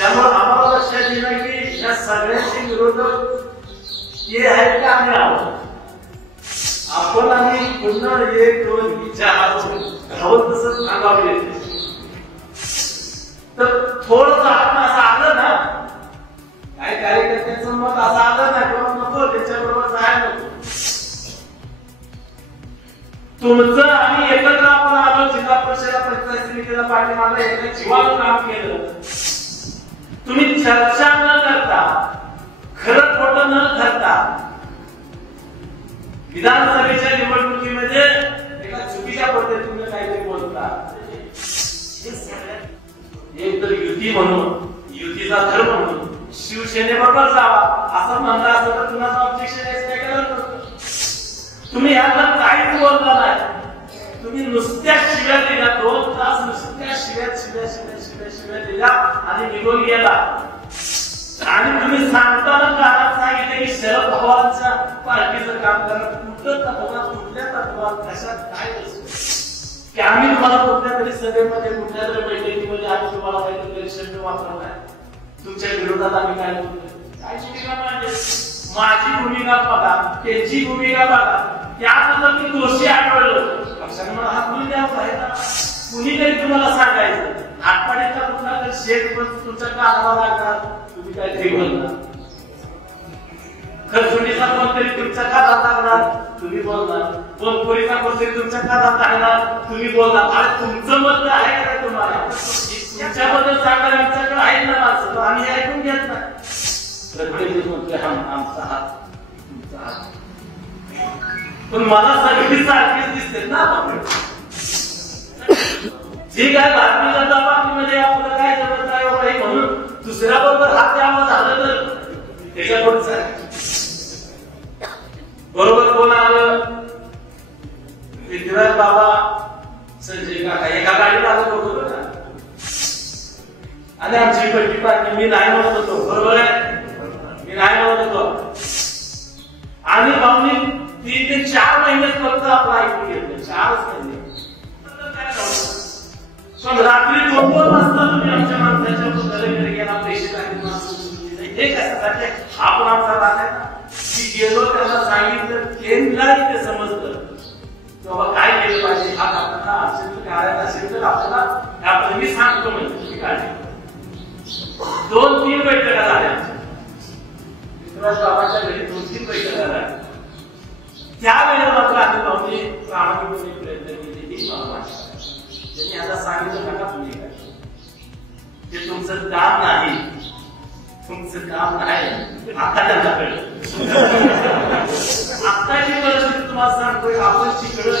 त्यामुळे आम्हाला लक्षात येणं की या सगळ्यांचे विरोधक हे आहेत का आम्ही आहोत. आपण आम्ही पुन्हा एक दोन विचार धावत तसं सांगावे तर थोडंसं आपण असं आलं ना, काही कार्यकर्त्यांचं मत असं आलं ना किंवा नको त्याच्याबरोबर जायला नको. तुमचं आणि एकत्र आपण आलो जिल्हा परिषद पंचायत समितीला पाठीमागे एकत्र जीवावर काम केलं. तुम्ही चर्चा न करता खरं खोटं न ठरता विधानसभेच्या निवडणुकीमध्ये एका चुकीच्या पद्धतीने काहीतरी बोलता. एक तर युती म्हणून युतीचा धर्म म्हणून शिवसेनेबरोबर जावा असं म्हणलं असतं तर कुणाचं ऑब्जेक्शन काय केलं नसतं. तुम्ही ह्याला काहीच बोलला नाही. तुम्ही नुसत्या शिव्या दिल्या, 2 तास नुसत्या शिव्या दिल्या आणि निघून गेला. आणि तुम्ही सांगताना कारण सांगितलं की शरद पवारांच्या पार्टीचं काम करा. कुठलं तत्वात कुठल्या तत्वात कशात काय की आम्ही तुम्हाला कुठल्या तरी सभेमध्ये कुठल्या तरी बैठकीमध्ये आम्ही तुम्हाला काहीतरी शब्द वापरलाय. तुमच्या विरोधात आम्ही काय बोलतोय, काय भूमिका मांडली. माझी भूमिका बघा, त्यांची भूमिका बघा. त्यात जर मी दोषी आढळलो पक्षाने मला हात धुवून द्यावा पाहिजे. कुणीतरी तुम्हाला सांगायचं आठवड्याचा कुठला तर शेत पण तुमच्या कानाला लागणार, तुम्ही काहीतरी बोलणार. खरसुंडीचा कोणतरी तुमच्या कानात लागणार, तुम्ही बोलणार. बोलपुरीचा कोणतरी तुमच्या कानात लागणार, तुम्ही बोलणार. अरे तुमचं मत आहे का तुम्हाला? तुमच्याबद्दल सांगा आमच्याकडे आहे ना माणसं, आम्ही ऐकून घेत नाही. प्रत्येक म्हणतोय आमचा हात तुमचा हात. पण मला सगळी सारखीच दिसते ना. जे काय भारतीय जनता पार्टीमध्ये आपलं काय जमत नाही म्हणून दुसऱ्याबरोबर हात द्यावा झालं तर त्याच्याबरोबर बरोबर कोण आलं, पृथ्वीराज बाबा संजय काका एका गाडीत आलं बरोबर ना. आणि आमची पहिली पार्टी मी नाही म्हणत होतो, बरोबर आहे, मी नाही म्हणत होतो. आणि भाऊनी 3 ते 4 महिने फक्त आपलं ऐकून घेतलं, 4च महिने. पण रात्री 2-2 वाजता तुम्ही आमच्या माणसाच्या घरी गेला, पैसे टाकले. हे कशासाठी? आपण आमचा राग आहे ना की गेलो त्यांना सांगितलं, त्यांनाही ते समजलं बाबा काय केलं पाहिजे. हा आपल्याला असेल तर करायला असेल तर आपल्याला मी सांगतो म्हणजे काळजी. 2-3 बैठका झाल्या पृथ्वीराज बाबाच्या घरी, 2-3 बैठका झाल्या. त्यावेळेला मात्र आम्ही भाऊनी प्रामाणिकपणे प्रयत्न केले की त्यांनी आता सांगितलं नका तुम्ही काय, ते तुमचं काम नाही, तुमचं काम नाही. आता त्यांना कळलं. आत्ताची परिस्थिती तुम्हाला सांगतोय, आपण तिकडं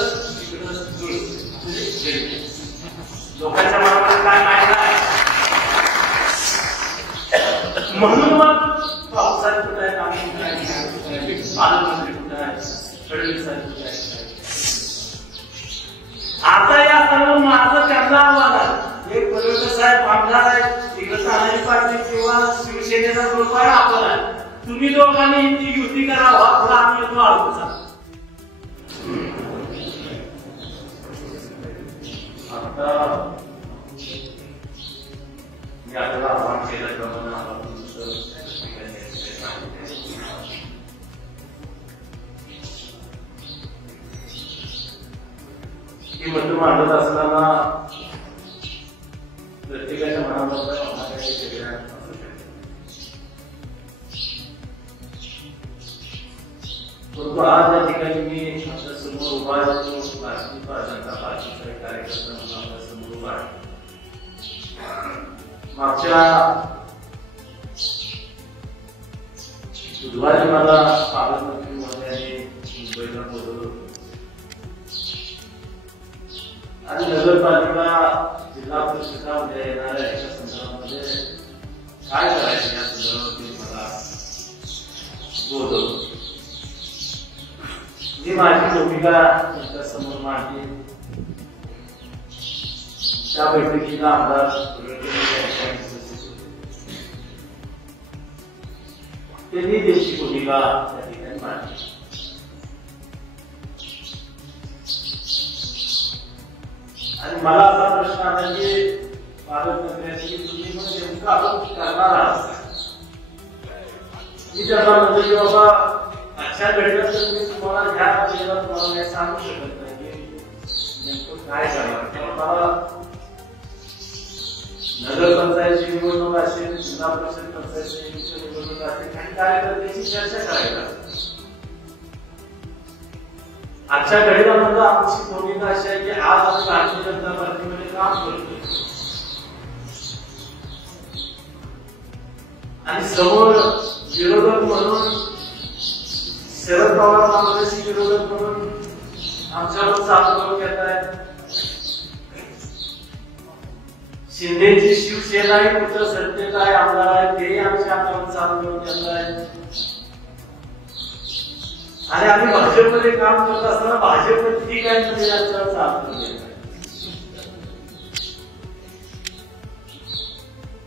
लोकांच्या मनामध्ये काय माहिती आहे. म्हणून मग पावसाळ्यात कुठे आहेत, आम्ही कुठे आहे, पालकमंत्री कुठे आहे, फडणवीस साहेब कुठे आहे. आता या सर्व माझं त्यांना आव्हान आहे. एक पर्यटक साहेब आमदार आहेत, तिकडे सामाजिक पार्टी किंवा शिवसेनेचा ग्रुप आहे, आपण आहे. तुम्ही दोघांनी ती युती करावा, थोडा आम्ही येतो आळूचा. आता मी आपल्याला आव्हान केल्याप्रमाणे ही मत मांडत असताना प्रत्येकाच्या मनामध्ये परंतु आज या ठिकाणी मी आपल्या समोर उभा असतो, भारतीय जनता पार्टीचा कार्यकर्ता म्हणून आपल्या समोर उभा आहे. मागच्या बुधवारी मला पालकमंत्री महोदयांनी मुंबईला बोलवलं आणि नगरपालिका जिल्हा परिषदामध्ये येणाऱ्या याच्या संदर्भामध्ये काय करायचं या संदर्भामध्ये मला बोलवलं. जी माझी भूमिका त्यांच्या समोर मांडली. त्या बैठकीला आमदार त्यांनी त्यांची भूमिका त्या ठिकाणी मांडली. आणि मला असा प्रश्न आला की पालकमंत्र्यांची तुम्ही पण नेमका आरोप करणार आहात. मी त्यांना म्हणतो की बाबा अच्छा घडलं तर मी तुम्हाला ह्या वेळेला तुम्हाला काही सांगू शकत नाही की नेमकं काय करणार. कारण मला नगरपंचायतची निवडणूक असेल, जिल्हा परिषद पंचायतची निवडणूक असेल, काही कार्यकर्त्यांची चर्चा करायला. आजच्या घडीला म्हणजे आमची भूमिका अशी आहे की आज आम्ही भारतीय जनता पार्टीमध्ये काम करतोय आणि समोर विरोधक म्हणून शरद पवार काँग्रेसचे विरोधक म्हणून आमच्यावर चालू घेत आहेत. शिंदेची शिवसेना ही कुठं सत्तेत आहे, आमदार आहे, ते आमच्या अंगावर चालू घेत आहेत. आणि आम्ही भाजपमध्ये काम करत असताना भाजपमध्ये ठीक आहे म्हणजे यांच्यावर चालू घेत आहे.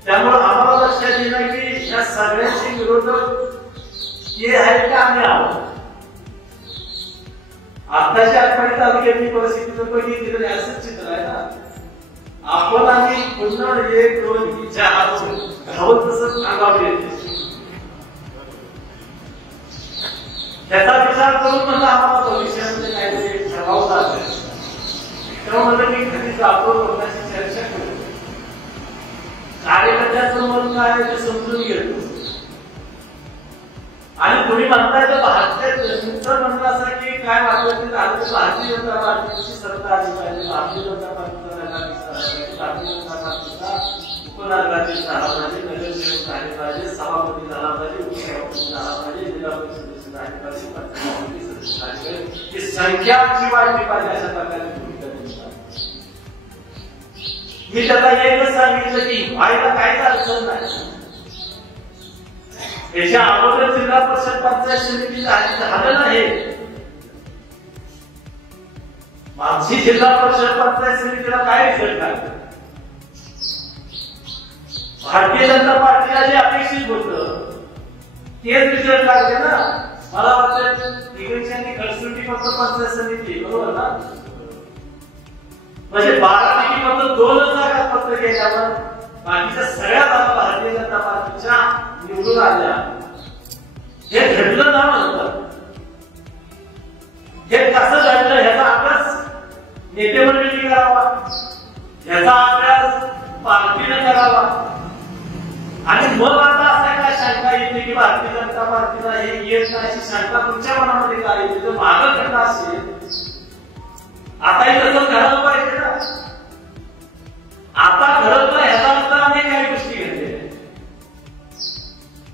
त्यामुळे आम्हाला लक्षात येणं की या सगळ्यांचे विरोधक हे आहेत का आम्ही आहोत. आताच्या आठवडी तालुक्यातली परिस्थिती जर बघितली तरी असंच चित्र आहे ना. आपण आम्ही पुन्हा 1, 2, 3, 4 धावत तसंच अंगावर येते. त्याचा विचार करून म्हणजे आम्हाला भविष्यामध्ये काहीतरी ठराव लागेल. तेव्हा म्हणलं मी कधी जातो लोकांशी चर्चा करतो, कार्यकर्त्याचं मन काय ते समजून घेतो. आणि तुम्ही म्हणताय तर तुमचं म्हणणं असं की काय वाटलं ते झालं तर भारतीय जनता पार्टीची सत्ता आली पाहिजे, भारतीय जनता पार्टीचा नगराध्यक्ष झाला पाहिजे, भारतीय जनता पार्टीचा उपनगराध्यक्ष झाला पाहिजे, नगरसेवक झाले पाहिजे, सभापती झाला पाहिजे, उपसभापती झाला पाहिजे, जिल्हा परिषद सदस्य झाले पाहिजे, पंचायत सदस्य झाले पाहिजे. ही संख्या आमची वाढली पाहिजे अशा प्रकारे भूमिका दिली. मी त्याला एकच सांगितलं की व्हायला काहीच अडचण नाही. याच्या अगोदर जिल्हा परिषद पंचायत समिती झालं नाही. आमची जिल्हा परिषद पंचायत समितीला काय रिझल्ट लागला. भारतीय जनता पार्टीला जे अपेक्षित होतं तेच रिझल्ट लागले ना. मला वाटतं तिकडच्यांनी खडसूटी फक्त पंचायत समिती बरोबर ना, म्हणजे 12 पैकी फक्त 2 जागा फक्त गेल्यावर बाकीच्या सगळ्या जागा भारतीय जनता पार्टीच्या निवडून आल्या. हे घडलं ना म्हणतात. हे कसं घडलं ह्याचा अभ्यास नेते मंडळी करावा, ह्याचा अभ्यास पार्टीने करावा. आणि मग आता असं काय शंका येते की भारतीय जनता पार्टीला हे येत नाही अशी शंका तुमच्या मनामध्ये काय येते. जर मागं घडलं असेल आताही तसंच घडायला पाहिजे ना. आता घडत नाही ह्याचा अर्थ अनेक काही गोष्टी घडल्या.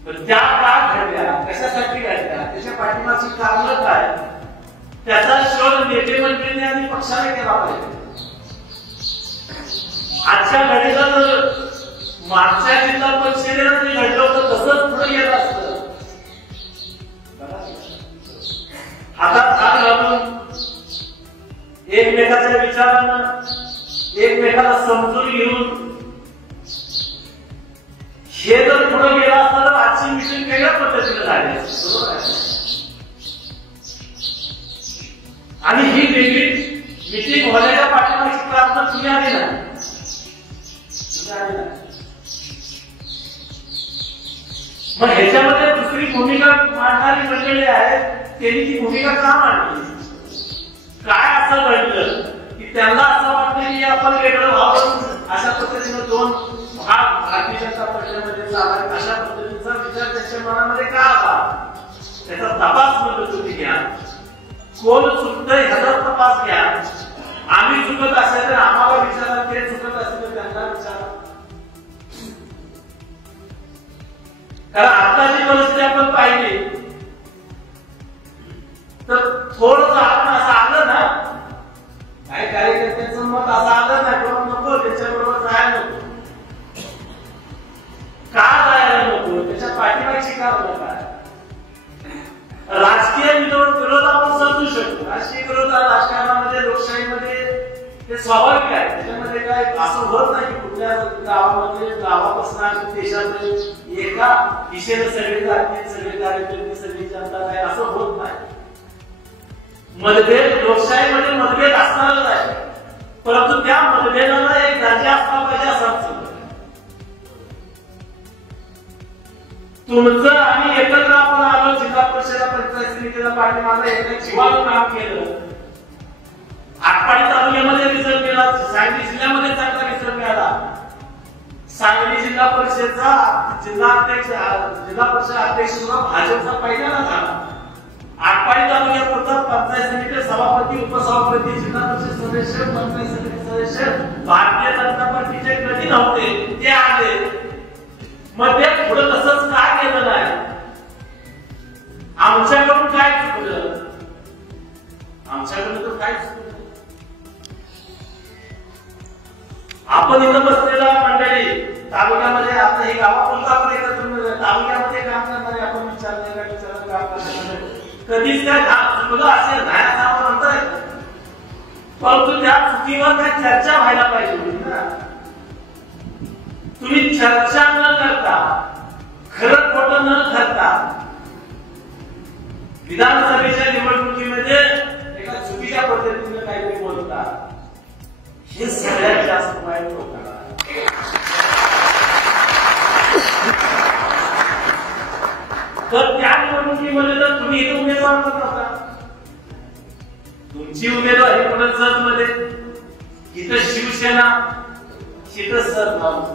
तर त्या का घडल्या, कशासाठी घडल्या, त्याच्या पाठीमागची कारणं काय, त्याचा शोध नेते मंडळींनी आणि पक्षाने केला पाहिजे. आजच्या घडीला जर मागच्या जिल्हा परिषदेला जे घडलं होतं तसंच पुढे गेलं असतं. आता हात घालून एकमेकाच्या विचारानं एकमेकाला समजून घेऊन हे जर पुढे गेलं असतं तर आजची मिटिंग वेगळ्या पद्धतीने झाली असते. बरोबर आहे. आणि ही वेगळी मिटिंग होण्याच्या पाठीमागची प्रार्थना तुम्ही आली नाही. मग ह्याच्यामध्ये दुसरी भूमिका मांडणारी मंडळी आहेत, त्यांनी ती भूमिका का मांडली. काय असं घडलं की त्यांना असं वाटतं की आपण वेगळं व्हावं, अशा पद्धतीनं 2 भाग भारतीय जनता पक्षामध्ये चालत, अशा पद्धतीचा विचार त्यांच्या मनामध्ये का आला त्याचा तपास म्हणतो तुम्ही घ्या. कोण चुकतंय ह्याचा तपास घ्या. आम्ही चुकत असेल तर आम्हाला विचारा, ते चुकत असेल तर त्यांना विचारा. कारण आताची परिस्थिती आपण पाहिली तर थोडंसं आपण असं आलं ना, काही कार्यकर्त्यांचं मत असं आलं ना किंवा नको त्याच्याबरोबर जायला नको. का जायला नको, त्याच्या पाठीमागची कारण काय. राजकीय विरोध आपण समजू शकतो. राजकीय विरोध राजकारणामध्ये लोकशाहीमध्ये ते स्वाभाविक आहे. त्याच्यामध्ये काय असं होत नाही की कुठल्या गावामध्ये गावापासून देशामध्ये एका दिशेने सगळे जातील, सगळे कार्यकर्ते, सगळी जनता काय असं होत नाही. मतभेद लोकशाहीमध्ये मतभेद असणारच आहे. परंतु त्या मतभेदाला एक दर्जा असला पाहिजे असं आमचं मत आहे. तुमचं आम्ही एकत्र आपण आलो, जिल्हा परिषद पंचायत समितीला पाठीमागे एक जीवाचं काम केलं. आटपाडी तालुक्यामध्ये रिझल्ट मिळाला, सांगली जिल्ह्यामध्ये चांगला रिझल्ट मिळाला. सांगली जिल्हा परिषदचा जिल्हा परिषद अध्यक्ष भाजपचा पहिल्यांदा झाला. आटपाडी तालुक्यापुरता पंचायत समिती सभापती, उपसभापती, जिल्हा परिषद सदस्य, पंचायत समिती सदस्य भारतीय जनता पार्टीचे कधी नव्हते, ते आले. मग ते पुढे तसंच काय केलं नाही? आमच्याकडून काय चुकलं? आमच्याकडून तर काय चुकलं? आपण इथं बसलेला मंडळी तालुक्यामध्ये आता हे गावापुरतं आपण एकत्र तालुक्यामध्ये काम करणारे आपण विचारले काम करणार कधीच काय चुकलं असेल नाही असं आपण म्हणतोय. परंतु त्या चुकीवर काय चर्चा व्हायला पाहिजे होती ना. तुम्ही चर्चा न करता, खरं खोटं न ठरता विधानसभेच्या निवडणुकीमध्ये एका चुकीच्या पद्धतीने काहीतरी बोलता, हे सगळ्यात जास्त वाईट लोकांना. तर त्या निवडणुकीमध्ये तर तुम्ही इथं उमेदवार नव्हता. तुमची उमेदवारी पुढे जत मध्ये इथं शिवसेना, इथं सर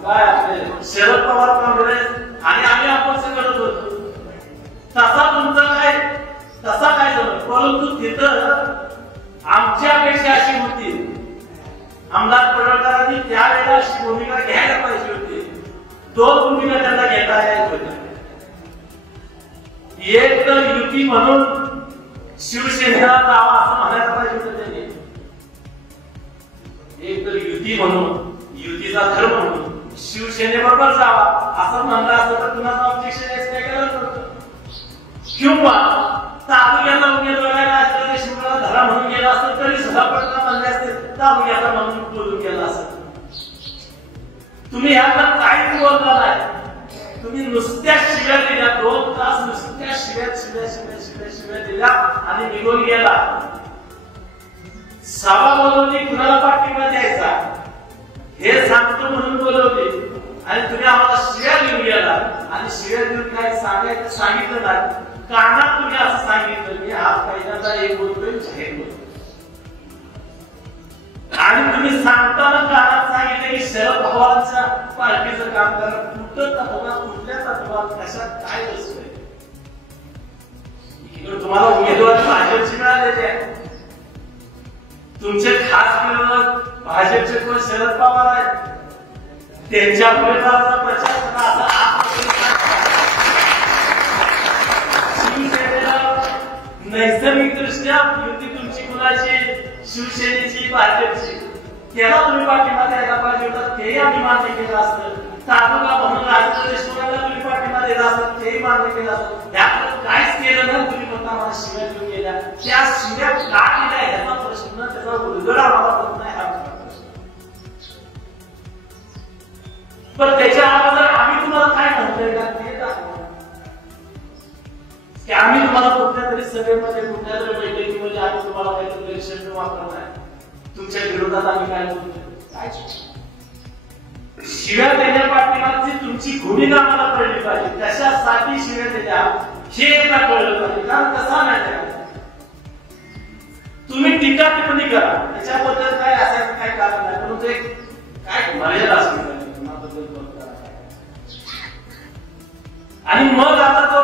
काय आपले शरद पवार काँग्रेस आणि आम्ही आपण करत होतो. तसा काय जमत. परंतु तिथं आमची अपेक्षा अशी होती, आमदार पडळकरांनी त्यावेळेला अशी भूमिका घ्यायला पाहिजे होती. दोन भूमिका त्यांना घेता यायला होत्या. एक तर युती म्हणून शिवसेनेला जावा असं म्हणायला पाहिजे होतं त्यांनी. एक तर युती म्हणून, युतीचा धर्म म्हणून शिवसेनेबरोबर जावा असं म्हणलं असतं तर कुणाचं ऑब्जेक्शन काय केलं नव्हतं. किंवा तालुक्याचा उमेदवाराला देशमुखाला धरा म्हणून गेला असतं तरी सुद्धा पडता म्हणले असते, तालुक्याचा म्हणून बोलून गेला असत. तुम्ही ह्याला काहीच बोलला नाही. तुम्ही नुसत्या शिव्या दिल्या, 2 तास नुसत्या शिव्या दिल्या आणि निघून गेला. सभा बोलवली, कुणाला पाठिंबा द्यायचा हे सांगतो म्हणून बोलवले आणि तुम्ही आम्हाला शिव्या देऊन गेला. आणि शिव्या देऊन काय सांगितलं नाही, कानात तुम्ही असं सांगितलं की हा पहिल्यांदा एक बोलतोय, जाहीर बोलतोय. आणि तुम्ही सांगताना कानात सांगितलं की शरद पवारांच्या पार्टीचं काम करा. कुठल्या तत्वात कशात काय असतंय? तुम्हाला उमेदवारी भाजपची मिळालेली आहे. तुमचे खास विरोधक भाजपचे कोण शरद पवार आहेत. त्यांच्या उमेदवाराचा प्रचार करा शिवसेनेला नैसर्गिक दृष्ट्या युती तुमची कुणाची, शिवसेनेची, भाजपची, त्याला तुम्ही पाठिंबा द्यायला पाहिजे होता. तेही आम्ही मान्य केलं असतं. तालुका म्हणून राजेंद्र देशमुखांना तुम्ही पाठिंबा दिला असतं, तेही मान्य केलं असतं. त्याकडे काहीच केलं नाही. तुम्ही फक्त आम्हाला शिव्या देऊन गेल्या. त्या शिव्या का दिल्या याचा प्रश्न, त्याचा उलगडा आम्हाला होत नाही. हा पण त्याच्या अगोदर आम्ही तुम्हाला काय म्हणतोय का ते दाखवा की आम्ही तुम्हाला कुठल्या तरी सभेमध्ये, कुठल्या तरी बैठकीमध्ये आम्ही तुम्हाला काहीतरी इलेक्शन वापरत आहे. तुमच्या विरोधात आम्ही काय बोलतोय? काय शिव्या देण्या पाठीमागची तुमची भूमिका मला कळली पाहिजे. कशासाठी शिव्या देण्या हे एकदा कळलं पाहिजे. कारण कसा नाही, तुम्ही टीका टिप्पणी करा, त्याच्याबद्दल काय असायचं काय कारण नाही. परंतु एक काय मर्यादा असली पाहिजे आणि मग आता तो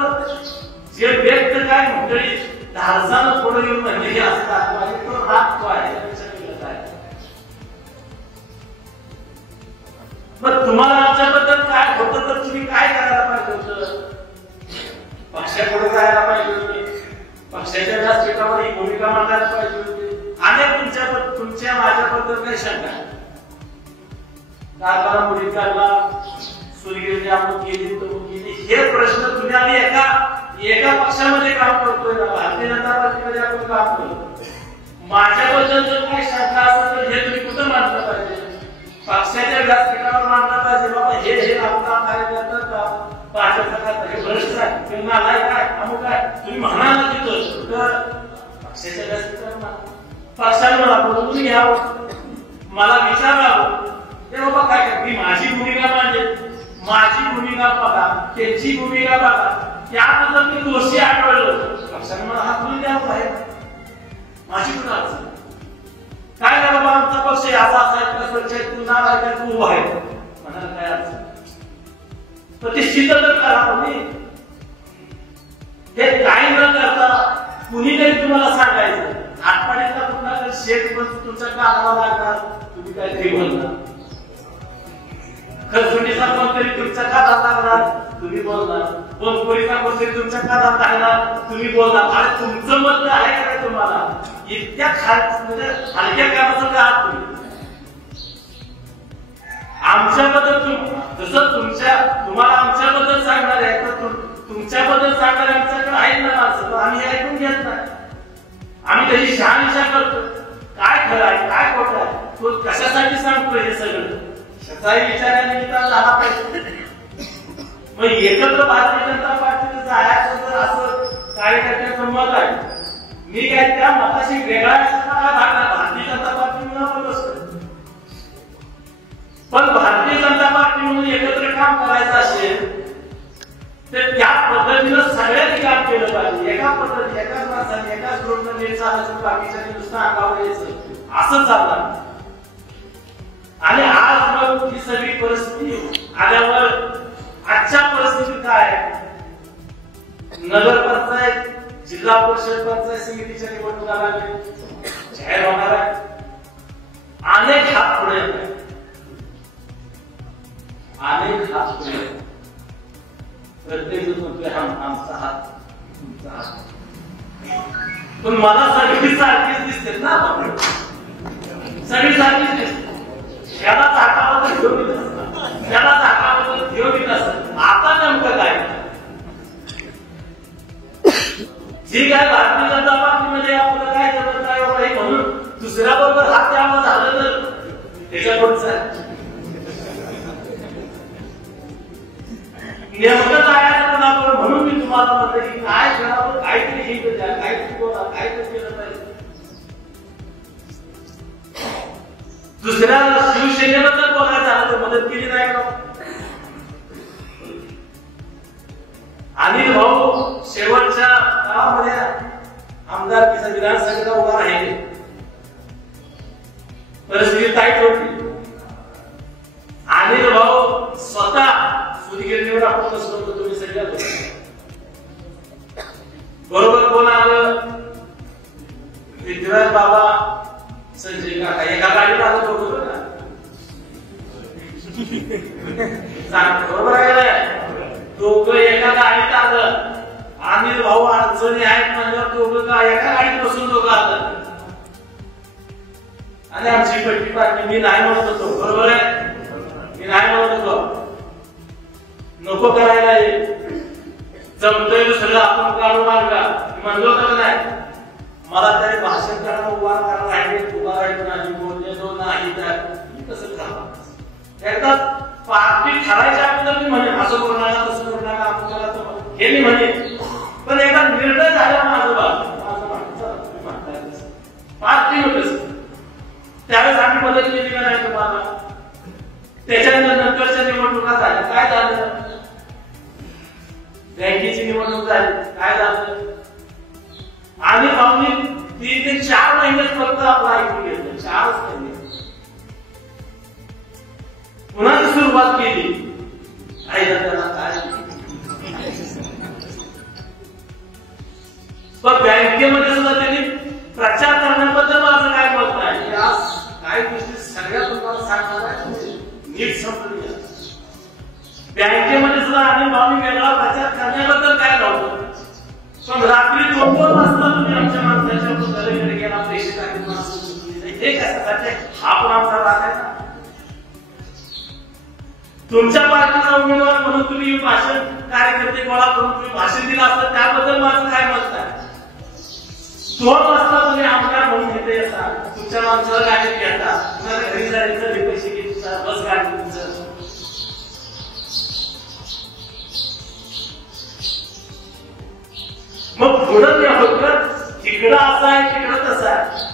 जे व्यक्त काय मंडळी धारसानं पुढे येऊन म्हणजे हे असं दाखवायचे, तो राग तो आहे. मग तुम्हाला आमच्याबद्दल काय होतं तर तुम्ही काय करायला पाहिजे होतं? पक्षापुढे जायला पाहिजे होते. पक्षाच्या व्यासपीठावर ही भूमिका मांडायला पाहिजे होती. आणि तुमच्या माझ्याबद्दल काही शंका कारखाना पुढे काढला, सूर्यगिरी अमुक केली तमुक केली, हे प्रश्न तुम्ही आम्ही एका पक्षामध्ये काम करतोय ना, भारतीय जनता पार्टीमध्ये आपण काम करतो. माझ्याबद्दल जर काही शंका असेल तर हे तुम्ही कुठं मांडलं पाहिजे? पक्षाच्या व्यासपीठावर मांडलं पाहिजे. बाबा हे आपला काय करतात भाजपचा हे भ्रष्ट आहे, त्यांना आलाय काय अमुक काय तुम्ही म्हणा ना तिथं पक्षाच्या व्यासपीठावर पक्षाने मला बोलून घ्यावं. मला विचारावं ते बाबा काय मी माझी भूमिका मांडे, माझी भूमिका बघा, त्यांची भूमिका बघा, त्याबद्दल मी दोषी आढळलो पक्षाने मला हात धरून द्यावं बाहेर. माझी कुठं अडचण काय ना बाबा आमचा पक्ष असा असा स्वच्छ तू नाव आहे तू उभा आहे म्हणाला काय अडचण प्रतिष्ठित तर करा तुम्ही. हे काही न करता कुणीतरी तुम्हाला सांगायचं आठवड्यातला कुठला तर शेत पण तुमच्या कामाला लागणार तुम्ही काहीतरी बोलणार, खरसुंडीचा कोणतरी तुमच्या कानात लागणार तुम्ही बोलणार, बोलपोरीचा कोणतरी तुमच्या कानात लागणार तुम्ही बोलणार. आणि तुमचं मत आहे का तुम्हाला इतक्या म्हणजे हलक्या कामाचं का आहात तुम्ही. आमच्याबद्दल जसं तुम्हाला आमच्याबद्दल सांगणार आहे तर तुमच्याबद्दल सांगणारे आमच्याकडे आहेत ना माणसं, आम्ही ऐकून घेत नाही. आम्ही त्याची शहानिशा करतो काय खरं आहे काय खोटं आहे तो कशासाठी सांगतो हे सगळं त्याचाही विचारानिमित्त झाला पाहिजे. मग एकत्र भारतीय जनता पार्टीचं जायचं तर असं कार्यकर्त्यांचं मत आहे. मी काय त्या मताशी वेगळा भारतीय जनता पार्टी म्हणून बसतो, पण भारतीय जनता पार्टी म्हणून एकत्र काम करायचं असेल तर त्या पद्धतीनं सगळ्यांनी काम केलं पाहिजे. एका पद्धती एकाच माणसाने एकाच रोडनं नीट चालायचं बाकीच्या नुसतं अंगावर यायचं असं चालणार. आणि आज मग ही सगळी परिस्थिती आल्यावर आजच्या परिस्थितीत काय नगर पंचायत जिल्हा परिषद पंचायत समितीच्या निवडणुका लागल्या जाहीर होणार आहे. अनेक हात पुढे येत आहेत, अनेक हात पुढे येत. प्रत्येक जण म्हणतोय आमचा हात तुमचा हात, पण मला सगळी सारखीच दिसते ना सगळी सारखीच दिसते. त्याला झाकाबद्दल घेऊन येत असत, त्याला झाकाबद्दल घेऊन येत असत. आता नेमकं काय जी काय भारतीय जनता पार्टीमध्ये आपलं काय जमत काय बाबा म्हणून दुसऱ्या बरोबर हात द्यावा झालं तर त्याच्याकडून नेमकं काय म्हणून मी तुम्हाला म्हणतो की काय करावं काहीतरी हे द्या काहीतरी बोला काहीतरी केलं पाहिजे. दुसऱ्या शिवसेनेबद्दल बोलायचं झालं तर मदत केली नाही का. अनिल भाऊ शेवटच्या काळामध्ये आमदारकीचा विधानसभेला उभा राहिले, परिस्थिती टाईट होती. अनिल भाऊ स्वतः सुधीगिरणीवर आपण बसलो होतो तुम्ही सगळ्या बरोबर कोण आलं पृथ्वीराज बाबा संजय काका एका गाडीत आलं बरोबर ना बरोबर आहे. दोघं एका गाडीत आलं, अनिल भाऊ अडचणी आहेत म्हणल्यावर दोघं का एका गाडीत बसून दोघं आलं. आणि आमची पट्टी पाडली मी नाही म्हणत होतो बरोबर आहे, मी नाही म्हणत होतो नको करायला जमतोय दुसरं आपण काढून मार्गा म्हणलो तर नाही. मला तरी भाषण करायला उभा करायला राहिले उभा राहिलो नाही बोललेलो नाही तर कसं करावं. एकदा पार्टी ठरायच्या अगोदर मी म्हणे असं करू नका तसं करू नका आपल्याला हे मी म्हणे, पण एकदा निर्णय झाला माझं पार्टी होतच त्यावेळेस आम्ही मदत केली का नाही तुम्हाला. त्याच्यानंतरच्या निवडणुका झाल्या काय झालं, बँकेची निवडणूक झाली काय झालं. आणि भाऊनी 3 ते 4 महिन्यात फक्त आपलं ऐकून घेतलं, 4च महिने पुन्हा सुरुवात केली. त्याला काय पण बँकेमध्ये सुद्धा त्यांनी प्रचार करण्याबद्दल माझं काय मत आहे आज काही गोष्टी सगळ्या तुम्हाला सांगणार आहे नीट समजून घ्या. बँकेमध्ये सुद्धा अनिल भाऊनी वेगळा प्रचार करण्याबद्दल काय नव्हतं, पण रात्री 2-2 वाजता तुम्ही आमच्या माणसाच्या घरी गेला पैसे टाकून हे कशासाठी हा पण आमचा राग आहे ना. तुमच्या पार्टीचा उमेदवार म्हणून तुम्ही भाषण कार्यकर्ते गोळा करून तुम्ही भाषण दिलं असतं त्याबद्दल माझं काय मत आहे. 2 वाजता तुम्ही आमदार म्हणून घेते येतात तुमच्या माणसाला गाडी घेता तुम्हाला घरी जायचं हे पैसे घेता बस गाडी तुमचं. मग पुढं नाही होत तिकडं असं आहे तिकडं तसं आहे.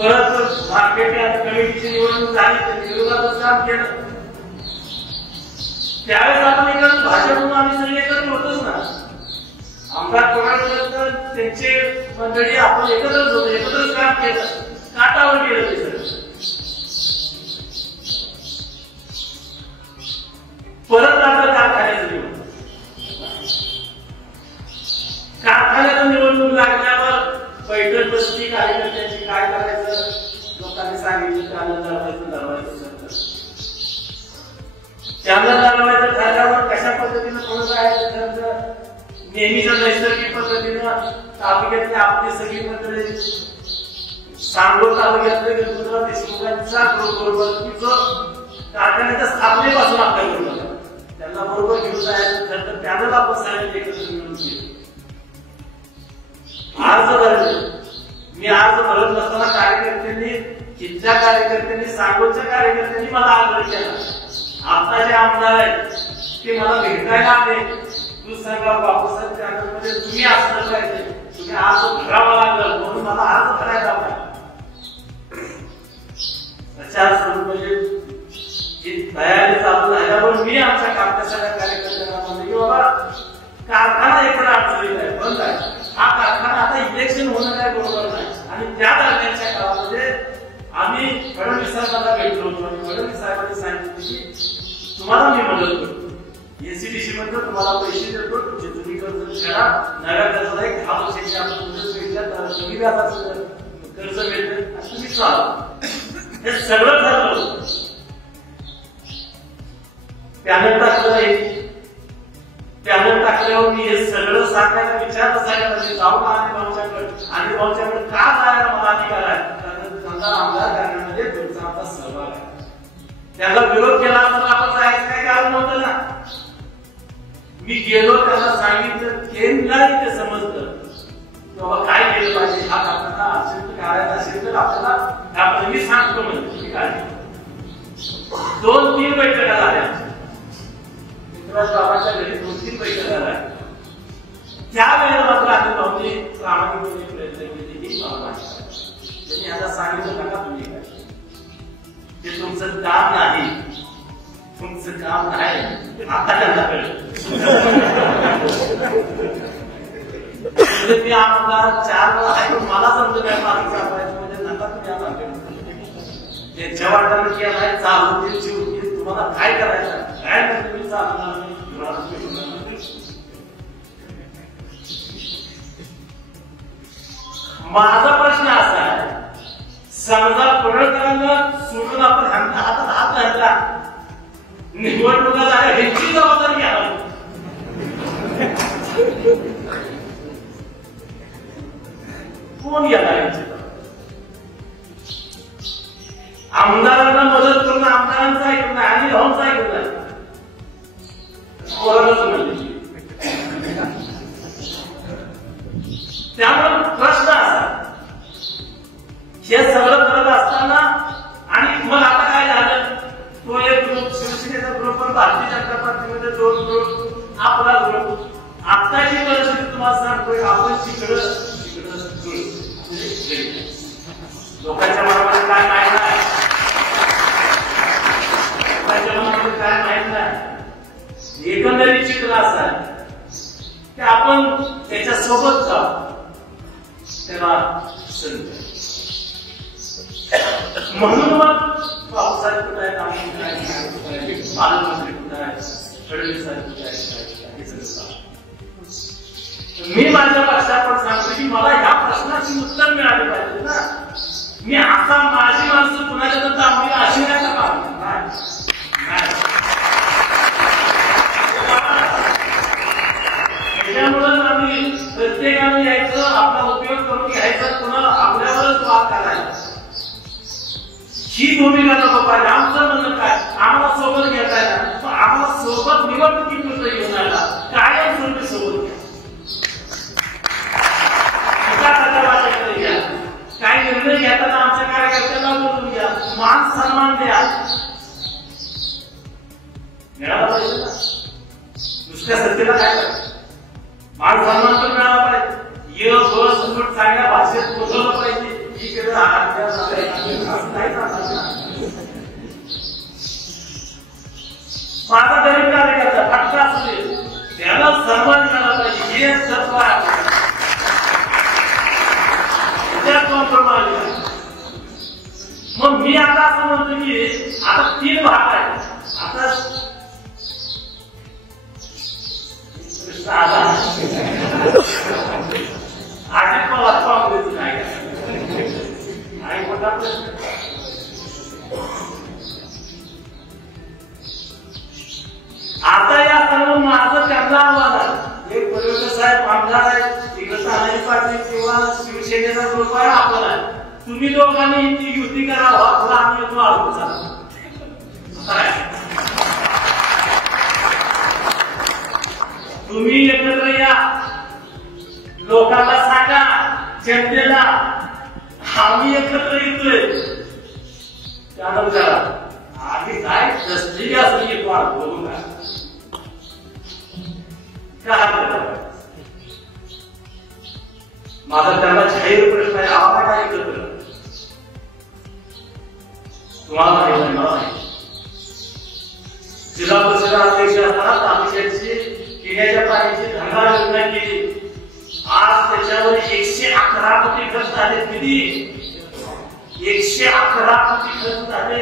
परत मार्केट कमिटीची निवडणूक झाली तर विरोधातच काम केलं. त्यावेळेस आपण एकत्र भाजपकडून आम्ही सगळे एकत्र होतोच ना. आमदार कोणाकडे त्यांचे मंडळी आपण एकत्रच होतो, एकत्रच काम केलं, काटावर केलं ते सगळं. परत आपलं कारखान्यात निवडणूक लागल्यावर बैठक बसली कार्यकर्त्यांची, काय करायचं लोकांनी सांगितलं त्यांना दरवायचं. त्यांना दरवायचं ठरल्यावर कशा पद्धतीनं पुढे जायचं ठरलं. नेहमीच्या नैसर्गिक पद्धतीनं तालुक्यातली आपली सगळी मंडळी सांगोल तालुक्यातले गणपतराव देशमुखांच्या बरोबर की जो कारखान्याच्या स्थापनेपासून आपल्या बरोबर त्यांना बरोबर घेऊन जायचं ठरलं. त्यानंच आपण सगळ्यांनी एकत्र मिळून केलं. अर्ज भरले. मी अर्ज भरत नसताना कार्यकर्त्यांनी, इथल्या कार्यकर्त्यांनी, सांगोलच्या कार्यकर्त्यांनी मला आग्रह केला. आता जे आमदार आहेत ते मला भेटायला आले. तू सांगा बापूसाहेब त्यामध्ये तुम्ही असलं पाहिजे, तुम्ही अर्ज भरावा लागलं म्हणून मला अर्ज करायला पाहिजे. तयारी चालू झाल्यावर मी आमच्या सगळ्या कार्यकर्त्यांना म्हणलं की बाबा कारखाना एकदा अडचणीत आहे, बंद आहे. हा कारखाना आता इलेक्शन होणं काय बरोबर नाही. आणि त्या दरम्यानच्या काळामध्ये आम्ही फडणवीस साहेबांना भेटलो होतो आणि फडणवीस साहेबांनी सांगितलं की तुम्हाला मी मदत करतो, एनसीडीसी मध्ये तुम्हाला पैसे देतो, तुमचे तुम्ही कर्ज फेडा. नव्या कर्जाला 10 वर्षाची आपण मुदत भेटल्या, कमी व्याजाचं कर्ज मिळतं आणि तुम्ही चालू. हे सगळं ठरलं. पॅनल टाकल्यावर मी हे सगळं सांगायचा विचार सांगायला जाऊन आणि भाऊच्याकडे का जायला मला अधिकार आहे, कारण आमदार करण्यामध्ये तुमचा आमचा सहभाग आहे. त्याला विरोध केला तर आपण जायचं काही कारण नव्हतं ना. मी गेलो, त्यांना सांगितलं, केंद्राने ते समजलं बाबा काय केलं पाहिजे. हा कारखाना असेल करायचा असेल तर आपल्याला मी सांगतो म्हणजे काय. 2-3 बैठका झाल्या बाबाच्या घरी, 2-3 बैठका झाल्या. त्यावेळेला मात्र आम्ही भाऊनी प्रामाणिकपणे प्रयत्न केले की बाबा त्यांनी आता सांगितलं नका तुम्ही काय, ते तुमचं काम नाही, तुमचं काम नाही. आता त्यांना कळलं मी आमदार 4 वेळा आहे, मला समजून काय मार्ग सापडायचं म्हणजे नका तुम्ही आम्हाला त्यांच्या वाटायला केलाय चालवतील चिवतील, तुम्हाला काय करायचं काय नाही, तुम्ही चालवणार नाही. माझा प्रश्न असा आहे, समजा पडळकरांना सोडून आपण हातात हात घातला, निवडणुका झाल्या, ह्याची जबाबदारी घ्यावी. कोण घेणार याची? आमदारांना मदत करून आमदारांचं ऐकून नाही आणि भाऊंचं ऐकून नाही, कोणालाच म्हणले. त्यामुळे प्रश्न असा, हे सगळं करत असताना आणि मग आता काय झालं, तो एक ग्रुप शिवसेनेचा ग्रुप आणि भारतीय जनता पार्टीमध्ये 2 ग्रुप, आपला ग्रुप. आत्ताची परिस्थिती तुम्हाला सांगतोय, आपण तिकडं लोकांच्या मनामध्ये काय माहित नाही, लोकांच्या मनामध्ये काय माहित नाही. एकंदरीत चित्र असं आहे की आपण त्याच्यासोबत जाऊ, त्याला संधी. म्हणून मग पावसाळ्यात कुठे आहेत, आम्ही कुठे आहे, पालकमंत्री कुठे आहे, फडणवीस साहेब कुठे आहे, हे सगळं. मी माझ्या पक्षावर सांगतो की मला ह्या प्रश्नाची उत्तर मिळाली पाहिजे ना. मी आता माझी माणसं कुणाच्या नंतर आम्ही अशी नाही का, त्याच्यामुळे आम्ही प्रत्येकाने यायचं, आपला उपयोग करून घ्यायचा, कुणाला आपल्यावरच वाद करायचा, ही भूमिका नको पाहिजे. आमचं म्हणणं काय, आम्हाला सोबत घेता येणार, आम्हाला सोबत निवडणुकीत घेऊन आला, कायम स्वरूपी सोबत घ्या. काय निर्णय घेताना आमच्या कार्यकर्त्यांना बोलून घ्या, मान सन्मान द्या, मिळाला पाहिजे ना. नुसत्या सत्तेला काय करायचं, मान सन्मान पण मिळाला पाहिजे. चांगल्या भाषेत बोलवलं पाहिजे, इकडे माझा गरीब कार्यकर्ता फटका असू दे, त्याला सन्मान करायला पाहिजे, हे तत्व आहे. मग मी आता असं म्हणतो की आता 3 भाग आहे. आता अजित पवार काँग्रेस काय आणि मोठा प्रश्न. आता या सर्व माझं त्यांना आव्हान आहे. एक परिवर्तन साहेब आमदार आहेत, तिकडे तानाजी पाटील किंवा शिवसेनेचा ग्रुप आहे, आपण आहे. तुम्ही दोघांनी ती युती करा, तुला आम्ही येतो आहोत. तुम्ही एकत्र या, लोकांना सांगा, जनतेला आम्ही एकत्र येतोय. त्यानंतर आधी काय दसरी असली येतो बोलू का माझा त्यांना जाहीर प्रश्न आहे, आम्हाला काय एकत्र तुम्हाला माहिती आहे, मला माहिती. जिल्हा परिषद अध्यक्ष असताना तालुक्याची पिण्याच्या पाण्याची धंदा योजना केली. आज त्याच्यावर 111 कोटी खर्च झाले. किती? 111 कोटी खर्च झाले.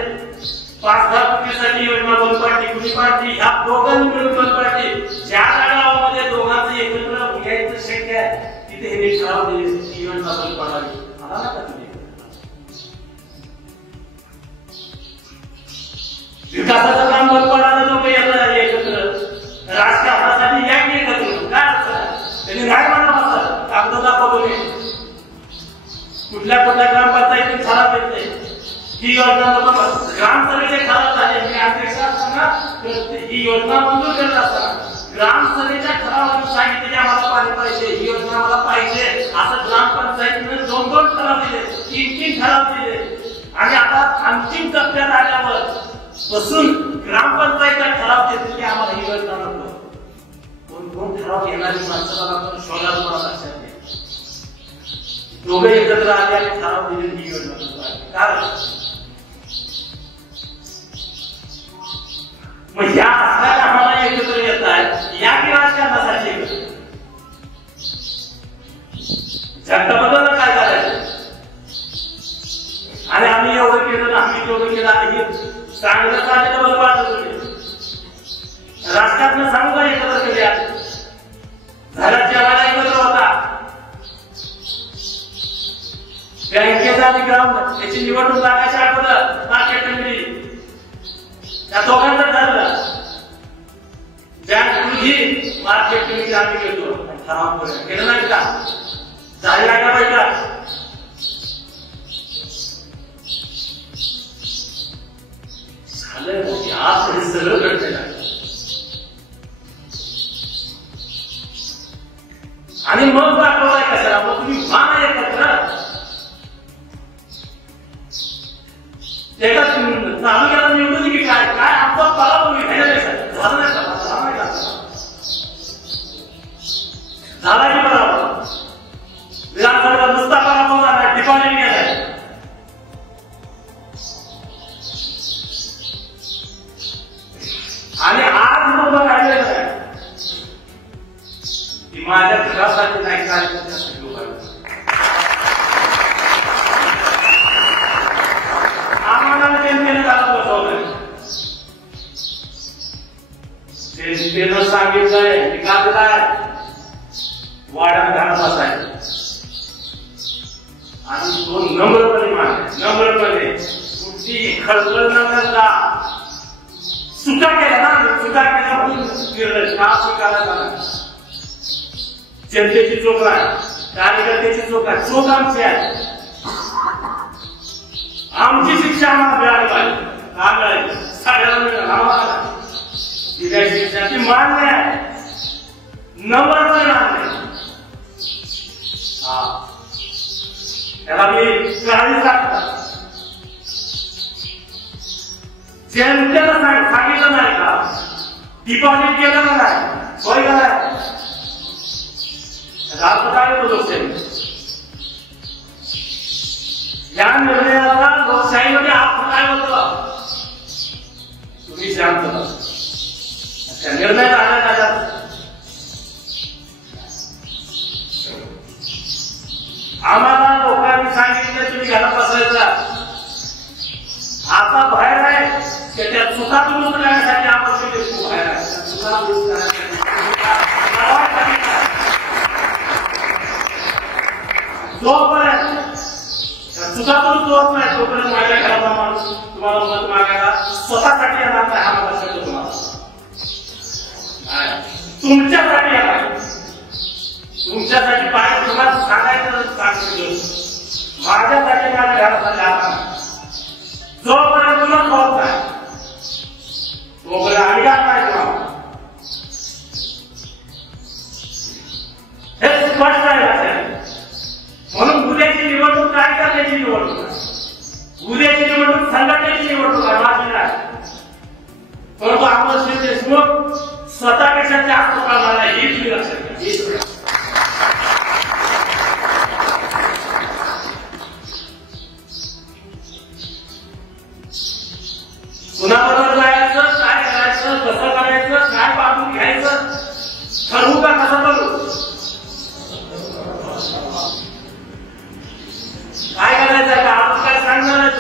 5-10 कोटीसाठी योजना बंद पाडली, कुणी पाडली? ह्या दोघांनी मिळून बंद पाडली. ज्या गावामध्ये दोघांचं एकत्र घ्यायचं शक्य आहे तिथे हे ठराव दिले, ही योजना बंद पाडावी. मला नका तुम्ही विकासाचं काम बंद पाडायला लोक येतात एकत्र, राजकारणासाठी या की एकत्र. काय अडचण त्यांनी नाही म्हणा असं कागद दाखवतो. कुठल्या ग्रामपंचायतीत ठराव येत नाही. ही योजना ग्रामसभेचे ठराव झाले. मी अध्यक्ष असताना ही योजना मंजूर करत असताना ग्रामसभेच्या ठरावाने सांगितले आम्हाला पाणी पाहिजे, ही योजना आम्हाला पाहिजे, असं ग्रामपंचायतीने 2-2 ठराव दिले, 3-3 ठराव दिले. आणि आता अंतिम टप्प्यात आल्यावर बसून ग्रामपंचायतीचा ठराव देते की आम्हाला ही योजना नको. 2-2 ठराव घेणारी माणसाला आपण शोधायला मला लक्षात नाही. दोघे एकत्र आले आणि ठराव दिले ही योजना. कारण मग या असल्याला आम्हाला एकत्र येत आहे या की राजकारणासाठी जनताबद्दल काय करायचं. आणि आम्ही एवढं केलं, आम्ही तेवढं केलं, आणि चांगलं चाललेलं बरं वाटत होते. राजकारण सांगू का एकत्र केल्या घरात जेवायला एकत्र होता. बँकेचा आणि ग्राम याची निवडणूक लागायच्या अगोदर मार्केट कमिटी त्या दोघांचं ठरलं. बँक ही मार्केट कमिटी आम्ही घेतो, ठराव केलं नाही का? झाली नाही का पाहिजे? झालं आज हे सगळं घडलेलं आहे. आणि मग दाखवलाय कशाला? मग तुम्ही मान एकत्र एका तालुक्याला निवडून की काय काय आमचा पराभव झाला की पराभव विधानसभेला नुसता पराभव झाला, डिपॉझिट गेलाय. आणि आज लोक राहिलेलं आहे की माझ्या घरासाठी नाही काय लोकांना जनतेनं सांगितलंय काय वाड्यात घालत बसाय आणि तो नम्रपणे माने, नम्रपणे कुठली खळबळ न करता सुटा केला ना, सुटा केल्यावर का स्वीकारायला जनतेची चोख आहे, कार्यकर्त्याची चोख आहे, चोख आमची आहे. आमची शिक्षा आम्हाला मिळाली पाहिजे, का मिळाली? सगळ्याला मिळाली. आम्हाला दिल्या शिक्षा ती मान्य आहे, नम्रपणे मान्य. त्याला मी काही सांगतात जनतेला सांगितलं नाही का? डिपॉझिट केलं का नाही? होय का नाही? अर्थ काय होतो लोकशाही? या निर्णयाला लोकशाहीमध्ये आपण काय होतं तुम्ही शांत त्या निर्णय आला आम्हाला लोकांनी सांगितलं तुम्ही घरात बसायचा आता बाहेर आहे की त्या चुका दुरुस्त करण्यासाठी आपण बाहेर आहे चुका दुरुस्त करण्यासाठी जोपर्यंत चुका दुरुस्त होत नाही तोपर्यंत माझ्या घराचा माणूस तुम्हाला मत मागायला स्वतःसाठी येणार नाही हा मला शब्द तुम्हाला तुमच्यासाठी येणार तुमच्यासाठी पाय तुम्हाला सांगायचं सांगितलं माझ्यासाठी माझ्या घरासाठी आला जोपर्यंत तुला होत नाही तोपर्यंत अधिकार नाही तुम्हाला हे स्पष्ट आहे लक्षात म्हणून उद्याची निवडणूक काय करण्याची निवडणूक उद्याची निवडणूक संघटनेची निवडणूक आहे माझी नाही परंतु अमोल देशमुख स्वतःपेक्षा जास्त प्रमाणात आहे ही तुम्ही लक्षात घ्या कुणाबरोबर जायचं काय करायचं कसं करायचं काय बांधून घ्यायचं ठरवू का कसं करू काय करायचं का आपण काय सांगणार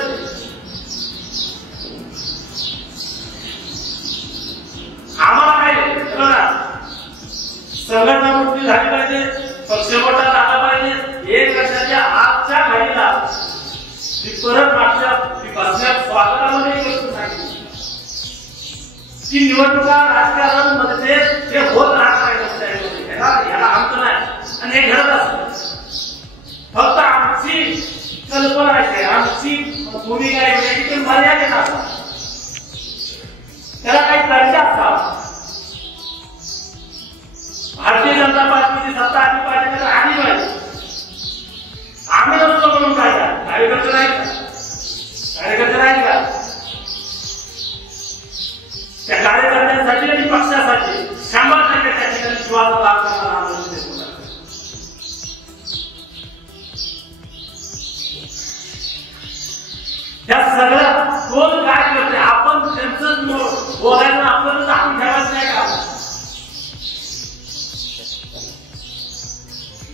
आम्हाला काय संघटना मोठी झाली पाहिजे पक्ष मोठा झाला पाहिजे 1 वर्षाच्या आजच्या घडीला ती परत मागच्या बसण्यात स्वागतामध्ये सांगितली की निवडणुका राजकारणामध्ये ते होत राहत याला अंत नाही आणि हे घडत असत फक्त आमची कल्पना आहे आमची भूमिका आहे मर्यादित असतात त्याला काही चर्चा असतात भारतीय जनता पार्टीची सत्ता आली पाहिजे तर आली पाहिजे आम्ही नसतो म्हणून काय कार्यकर्ते नाही कार्यकर्ते नाही का त्या कार्यकर्त्यांसाठी आणि पक्षासाठी 100% त्या ठिकाणी जीवाचा लाभ करणारा त्या सगळ्या कोण काय करते आपण त्यांचं बोलायला आपण टाकून ठेवायचं नाही का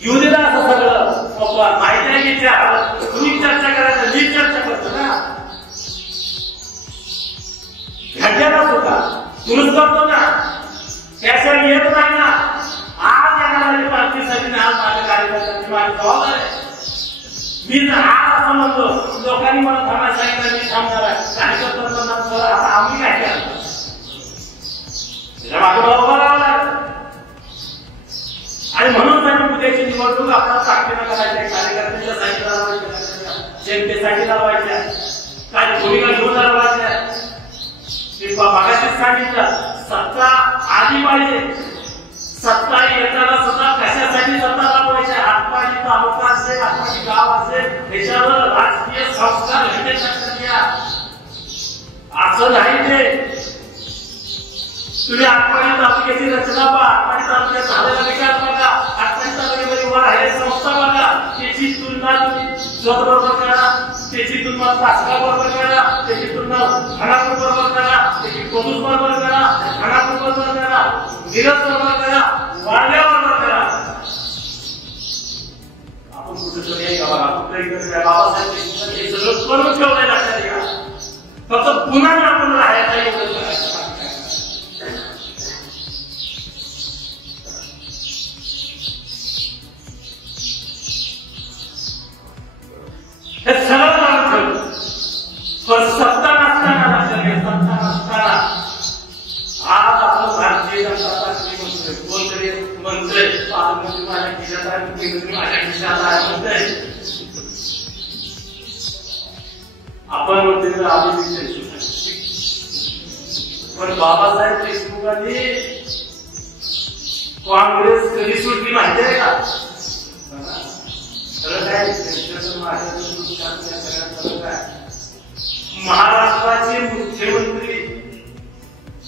येऊ दिला असं सगळं माहिती नाही की तुम्ही चर्चा करायचं मी चर्चा करतो ना घडल्यालाच होता दुरुस्त करतो ना त्याशिवाय येत नाही ना आज येणाऱ्या पार्टीसाठी आज माझ्या कार्यकर्त्यांची माझी जबाबदारी आहे मी आज असं म्हणतो लोकांनी मला थांबायला सांगितलं मी थांबणार आहे कार्यकर्त्यांना आता आम्ही काय केलं त्याच्या मागे बरोबर लागला आणि म्हणून त्यांनी उद्याची निवडणूक आपल्याला ताकदीनं करायची कार्यकर्त्यांच्या साठी लढवायच्या जनतेसाठी लढवायच्या काय भूमिका घेऊन लढवायच्या ते मागाशीच सांगितलं सत्ता आली पाहिजे सत्ता येताना सुद्धा कशासाठी सत्ता लावायच्या हातपाडी तालुका असेल हातपाडी गाव असेल त्याच्यावर राजकीय संस्कार घडण्यासाठी असं नाही ते तुम्ही हातपाडी तालुक्याची रचना पहा हातपाडी तालुक्यात झालेला विकास बघा हातपाडी तालुक्यामध्ये उभा राहिलेली संस्था बघा त्याची तुलना तुम्ही स्वत बरोबर करा त्याची तुलना तासगाव बरोबर करा त्याची तुलना खानापूर बरोबर करा त्याची कोदूस बरोबर करा खानापूर बरोबर करा मिरज बरोबर करा वारल्या बरोबर करा आपण कुठेतरी आहे का बघा कुठेतरी बाबासाहेब देशमुख हे सगळं करून ठेवलंय लक्षात घ्या फक्त पुन्हा आपण राहायला एवढं हे सगळं काम ठेवलं पण सत्ता नसताना लक्षात घ्या सत्ता नसताना आज आपण भारतीय जनता पार्टी म्हणतोय कोणतरी म्हणतोय पालकमंत्री माझ्या खिशात आहे मुख्यमंत्री माझ्या खिशात आहे म्हणतोय आपण म्हणतोय आधी पण बाबासाहेब देशमुखांनी काँग्रेस कधी सुटली माहिती आहे का महाराष्ट्राचे मुख्यमंत्री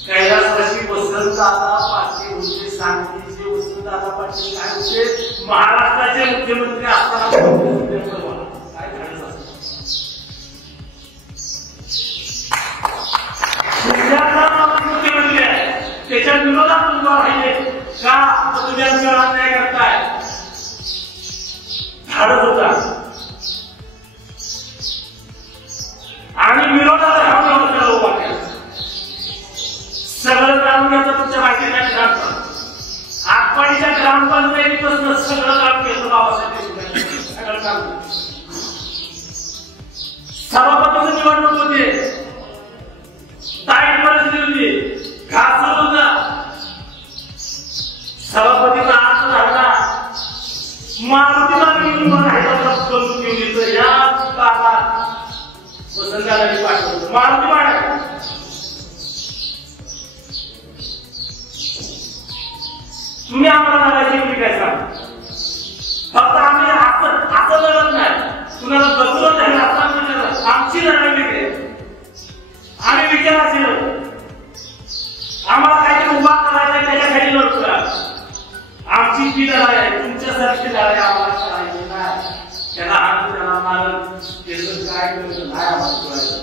कैलासवासी वसंतदादा पाटील होते सांगलीचे वसंतदादा पाटील काय होते महाराष्ट्राचे मुख्यमंत्री असताना काय झालं त्याच्या विरोधात उभा राहिले का तुम्ही आमच्यावर अन्याय करताय? धाडस होता आणि विरोधात राहून त्याला उभा केला. सगळं काम घेतलं तुमच्या माहिती सांगतो. आटपाडीच्या ग्रामपंचायतीपासून सगळं काम केलं बाबासाहेब. सगळं काम सभापतीची निवडणूक होते, टाईट परिस्थिती होती, घासून होता. सभापतीचा हात झाला, मारुतीला घेऊन या काळात वसंताला मी पाठवतो. मारुती वाढायला तुम्ही आम्हाला नाराजी तुम्ही काय सांग. फक्त आम्ही असं लढत नाही, कुणाला बदलत नाही. आमची लढाई वेगळी आणि विचाराची आम्हाला काहीतरी उभा करायचा त्याच्यासाठी लढतो. आमची जी लढाई आहे तुमच्यासारखी लढाई आम्हाला करायची नाही. त्याला हात त्याला मारण त्याचं काय करायचं नाही आम्हाला करायचं.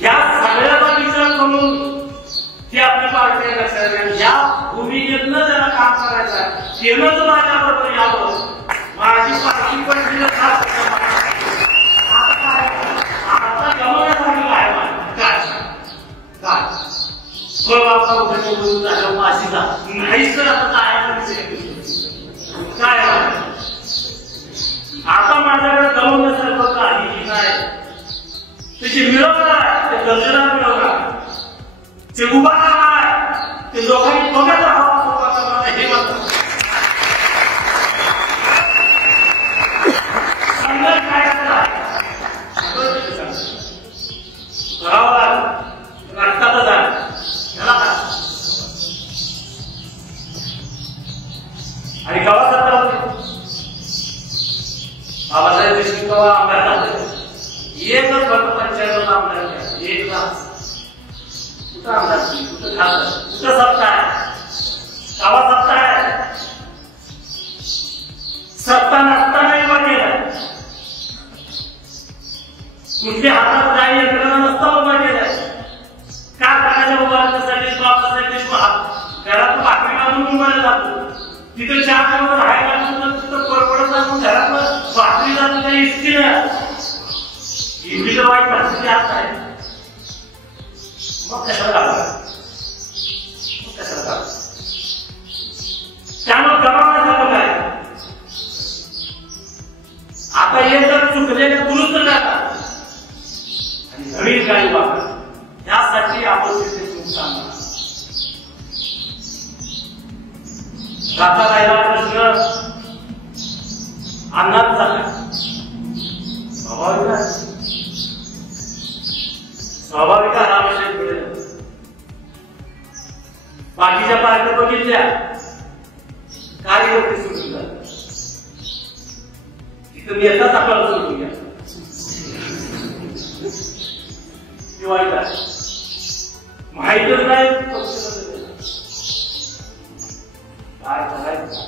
या सगळ्याचा विचार करून ती आपली पार्टी लक्षात या भूमिकेतनं त्याला काम करायचं आहे. केलं तर माझ्याबरोबर यावं. माझी पार्टी पण तिला खास आता गमवण्यासाठी काय काय बोलून झालं माशीचा नाहीच तर आता काय आता माझ्याकडे गमवण्यासारखं काही नाही. त्याची मिळवणार ते गरजेला मिळवणार, ते उभा राहणार, ते लोकांनी बघत राहावं हे म्हणतात. संघर्ष काय करावं रक्तातच आहे. आणि गावात सत्ता होती बाबासाहेब देशमुख आमदार एकच फक्त 95 आमदार एक तास. कुठं आमदार कुठं खासदार कुठं सत्ता आहे? गावात सत्ता आहे. सत्ता नसताना उभा केला. कुठल्या हातात काही यंत्रणा नसता उभा केलाय. कारखान्याच्या उभारण्यासाठी बाबासाहेब देशमुख घरात भाकरी बांधून उभारला जातो. तिथं 4 दिवस राहायला तिथं परपडत जाऊन घरात भाकरी जातो काही इतकी तर वाईट परिस्थिती आज आहे. मग कशाला घालणार? त्यामुळे गमावण्यासारखं काय? आता हे जर चुकलेल्या दुरुस्त करतात आणि नवीन काय वापर यासाठी आपण राहता राहिला प्रश्न अन्नात झाला. स्वाभाविक आहे, स्वाभाविक हा विषय पुढे. बाकीच्या पार्ट्या बघितल्या कार्यकर्ते सोडून जातात. तिथं नेताच आपल्याला सोडून घ्या. वाईट आहे, माहीतच नाही काय करायचं.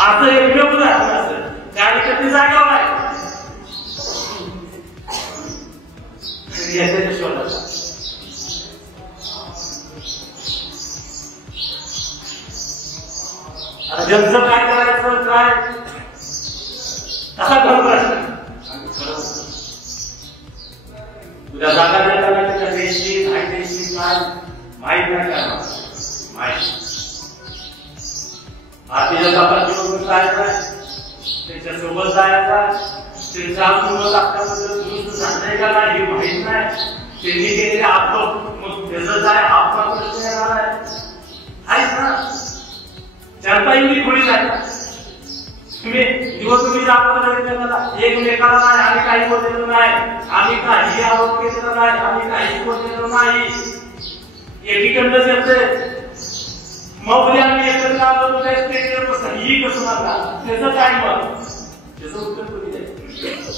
आता एकमेव उदाहरण असं कार्यकर्ते जागेवर आहे शोधाचा. आता ज्यांचं काय करायचं काय तसा खरं प्रश्न. उद्या जागा देताना त्याच्या देशी नाही देशी काय माहीत नाही काय माहीत. भारतीय जनता पार्टीबरोबर जायचं त्याच्यासोबत जायचा. त्यांचा पूर्ण लागल्याबद्दल दुरुस्त झालंय का नाही हे माहीत नाही. त्यांनी केलेले आरोप मग त्याचं काय आपला येणार आहेच ना. जनता इंग्लिश थोडी नाही. तुम्ही दाखवलं एकमेकाला नाही आम्ही काही बोललेलो नाही, आम्ही काही आरोप केलेला नाही, आम्ही काही बोललेलो नाही. एकीकडनंच येते मग आम्ही एकत्र आलो ही कसं लागला त्याचं काय मत त्याचं उत्तर कोणी द्यायचं.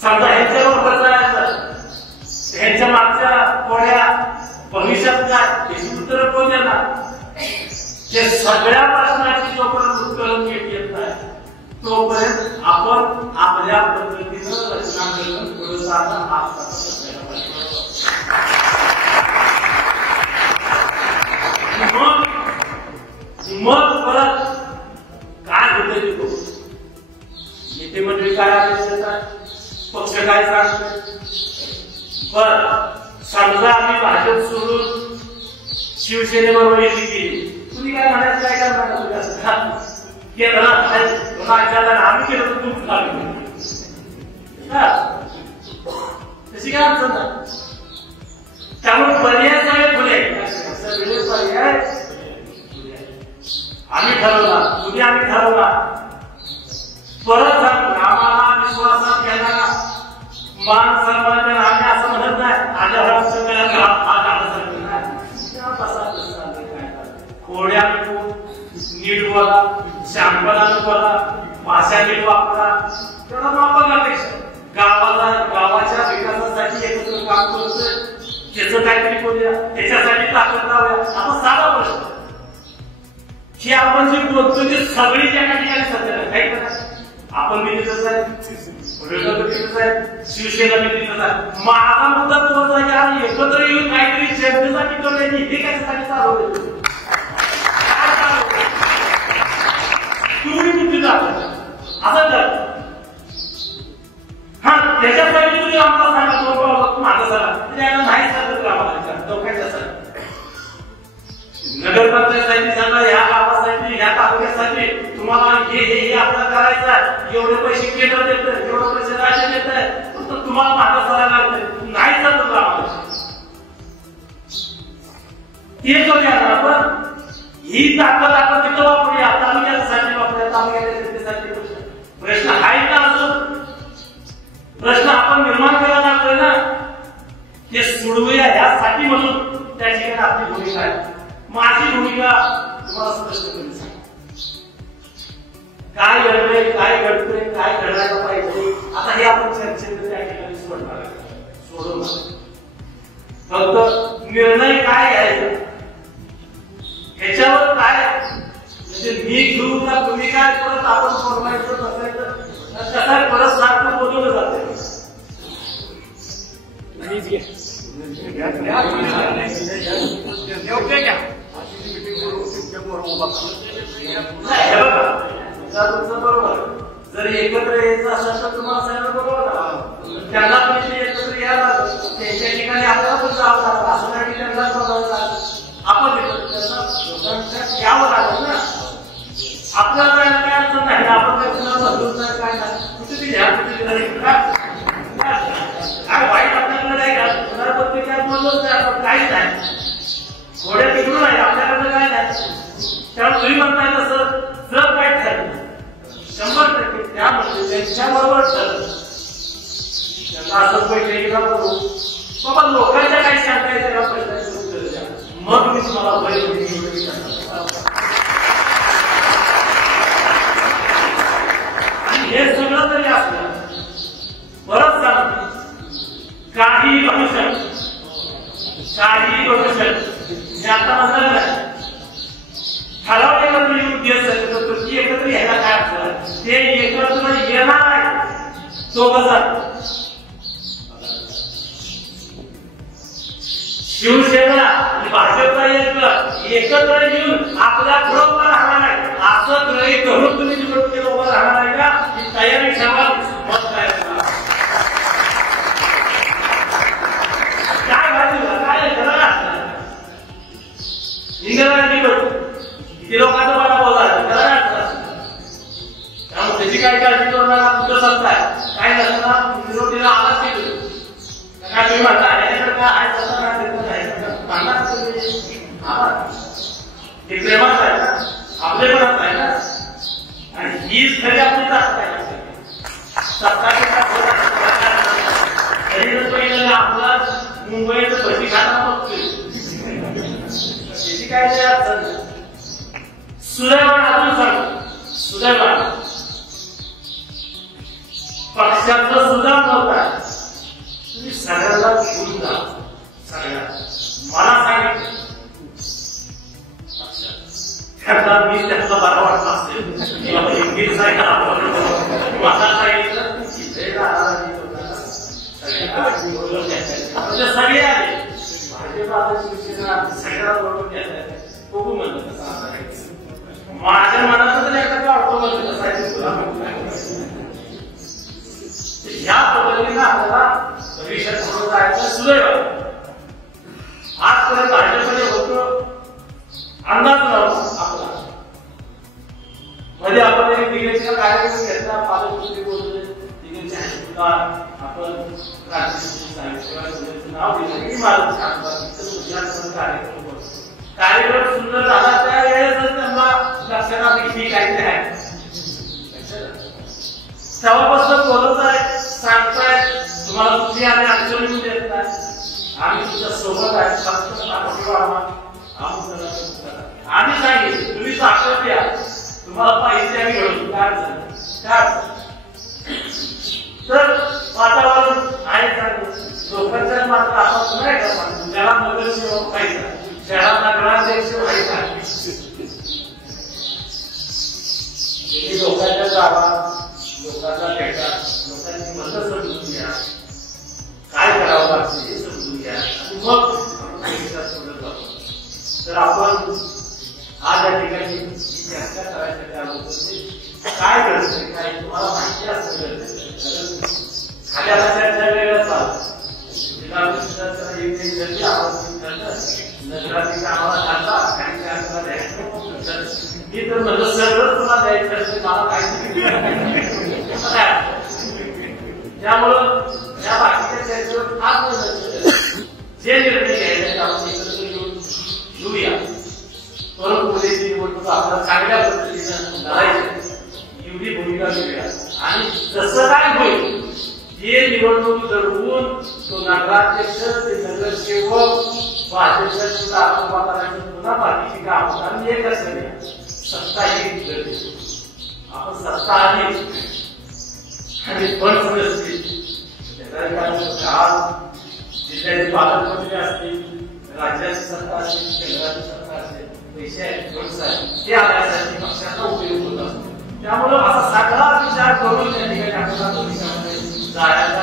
समजा ह्यांच्यावर जायचं ह्यांच्या मागच्या कोड्या भविष्यात काय त्याची उत्तर कोण देणार. ते सगळ्या प्रश्नाची जोपर्यंत उत्तर येत नाही तोपर्यंत आपण आपल्या पद्धतीनं रचना करून पुढे जाणं हा मग परत काय होतं ते नेते मंडळी काय आदेश देतात, पक्ष काय सांगतात. पण समजा आम्ही भाजप सोडून शिवसेनेबरोबर युती केली, तुम्ही काय म्हणायचं, काय काय म्हणा केलं आम्ही केलं तर तुम्ही तशी काय अडचण नाही. त्यामुळे पर्याय सगळे खुले, पर्याय आम्ही ठरवला, तुम्ही आम्ही ठरवला. परत सांगतो, आम्हाला विश्वासात घेणारा मान सन्मान आम्ही असं म्हणत नाही. थोड्या नीट बोला, शांतपणानं बोला, भाषा नीट वापरा, तेवढा वापरण्यापेक्षा गावाच्या विकासासाठी एकत्र काम करतोय, त्याचं काहीतरी करूया, त्याच्यासाठी ताकद लावूया. आता साधा प्रश्न की आपण जे बोलतो ते सगळी एका ठिकाणी सत्य काही करा. आपण मी तिथंच आहे, तिथंच आहे, शिवसेना मी तिथंच आहे. माझा मुद्दा तोच आहे की आम्ही एकत्र येऊन काहीतरी जनतेसाठी करूया. हे कशासाठी चालवलं, तुम्ही कुठे जाता असं कर. हा त्याच्यासाठी तुम्ही आम्हाला सांगा, माझं सरा नाही सांगत आम्हाला डोक्याच्या सर नगरपंचायतीसाठी सांगा, ह्या गावासाठी, ह्या तालुक्यासाठी तुम्हाला हे आपल्याला करायचं आहे, एवढे पैसे केंद्र देत, एवढे पैसे राज्य देत आहे, तुम्हाला माझा सरा लागतंय, नाही सांगत आम्हाला ते करूया. आपण ही ताकद आपण तिथं वापरूया, तालुक्यासाठी वापरूया, तालुक्याच्या जनतेसाठी. प्रश्न आहे का अजून? प्रश्न आपण निर्माण करायला लागतोय ना, ते सोडवूया यासाठी म्हणून त्या ठिकाणी आपली भूमिका आहे. माझी भूमिका तुम्हाला स्पष्ट करून सांग, काय घडलंय, काय घडतंय, काय घडायला पाहिजे. आता हे आपण चर्चेत त्या ठिकाणी सोडणार, सोडून फक्त निर्णय काय घ्यायचा ह्याच्यावर काय, म्हणजे मी घेऊ का तुम्ही काय परत आपण सोडवायचं बसायचं कसं परत सारखं बोलवलं जाते. बरोबर, जर एकत्र यायचं असेल तर तुम्हाला सांगितलं बरोबर, त्यांना पण एकत्र यायला त्यांच्या ठिकाणी आपल्याला पण जावं लागतं, असं नाही की त्यांना आपण यावं लागेल ना. आपल्याला काय अडचण नाही, आपण काय कुणाला बदलून नाही, काय नाही, कुठे ती घ्या, कुठे काय वाईट आपल्याकडे नाही का, कुणाबद्दल काय बोललोच नाही आपण, काहीच नाही, थोड्या तिकडून आहे, आपल्याकडे काय नाही. त्यामुळे तुम्ही म्हणताय तसं जर काय ठरलं 100% त्यामध्ये त्यांच्याबरोबर ठरलं, त्यांना असं बैठकीला करू बाबा, लोकांच्या काही शंका आहे त्या प्रश्नाची उत्तर द्या, मग मी तुम्हाला आणि हे सगळं जरी असलं, परत सांगतो, काही घडू शकत, काही घडू शकत. मी आता म्हणलं नाही, ठराव एकत्र येऊन देत ती एकत्र यायला काय अडचण, ते एकत्र येणार आहे दोघं. शिवसेना आणि भाजपला एकत्र येऊन आपल्या बरोबर राहणार आहे असं गृहीत धरून तुम्ही निवडणुकीला उभं राहणार आहे का, ही तयारी ठेवा. मत तयार करा, काय भाजी काय करा इंग्रजांनी किती लोकांचा मला बोलला त्यामुळे त्याची काय काळजी करणार, कुठं सत्ता आहे काय नसताना विरोधीला आवाज केली काय तुम्ही म्हणता काय आहे तसं हे प्रेमाच आहे ना, आपले पण आहे ना. आणि हीच खरी आपली ताकद आहे. पहिलं आपला मुंबईचं भजी खाना बघतोय, त्याची काय अडचण नाही. सुदैवान अजून सांगतो, सुदैवान पक्षाचं सुद्धा नव्हता, तुम्ही सगळ्याला घेऊन जा. सगळ्या मला सांगितलं त्यांना मी त्यांना बरा वाटला असेल, मला सांगितलं म्हणजे सगळे आले भाजप आता शिवसेना सगळ्याला बरोबर घेतात बघू म्हणलं कसं आता माझ्या मनात तर एकदा काढतो म्हणलं कसं आहे तुला ह्या पद्धतीने आपल्याला भविष्यात पुढे जायचं सुदैव आजपर्यंत भाजपमध्ये होतं अंदाज नव्हता आपला मध्ये आपण दिग्गजचा कार्यक्रम घेतला पालकमंत्री बोलले दिग्गजच्या आपण नाव दिलं की कार्यक्रम सुंदर झाला त्यावेळेसच त्यांना लक्षात आलं की काहीतरी आहे तेव्हापासून बोलत आहे सांगताय तुम्हाला कुठली आम्ही अडचणी देत नाही आम्ही तुमच्या सोबत आहे आम्ही सांगितलं तुम्ही साक्षर द्या तुम्हाला पाहिजे आम्ही घडू काय झालं तर वातावरण आहे लोकांच्या मात्र आपण नाही का ज्याला नगरसेवक व्हायचा ज्याला नगराध्यक्ष व्हायचा लोकांच्या गावात लोकांना भेटा लोकांची मदत समजून घ्या काय करावं लागतं हे समजून घ्या आणि मग तर आपण आज या ठिकाणी चर्चा करायसाठी आलो काय गरज काय तुम्हाला माहिती असतं खाली आता चर्चा वेगळं चालतं नगराध्यक्ष आम्हाला सांगता काही मी तर म्हणलं सर्व तुम्हाला द्यायचं मला काहीतरी त्यामुळं या बाकीच्या चर्चेवर फार जे निर्णय घ्यायचे आपण एकत्र येऊन घेऊया परंतु पुढेची निवडणूक आपल्याला चांगल्या पद्धतीनं लढायची एवढी भूमिका घेऊया आणि जसं काय होईल हे निवडणूक लढवून तो नगराध्यक्ष ते नगरसेवक भाजपच्या सुद्धा आपण पुन्हा बाकीची काम आणि एक असं सत्ता ही आपण सत्ता आली आणि पण आज जिल्ह्याचे पालकमंत्री असतील राज्याची सत्ता असेल केंद्राची सत्ता असेल पैसे आहेत फंड्स आहेत ते आल्यासाठी पक्षाचा उपयोग होत असतो त्यामुळे असा सगळा विचार करून त्या ठिकाणी आपल्याला जायला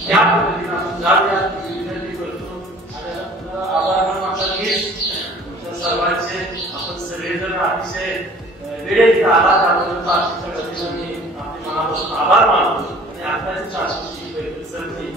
त्या पद्धतीने आपण जाऊया विनंती करतो आणि आभार मानतो की तुमच्या सर्वांचे आपण सगळेजण अतिशय वेळेत आला त्याबद्दल पार्टीच्या वतीनं मी आपले मनापासून आभार मानतो आणि आताची चाचणीची बैठक संपली.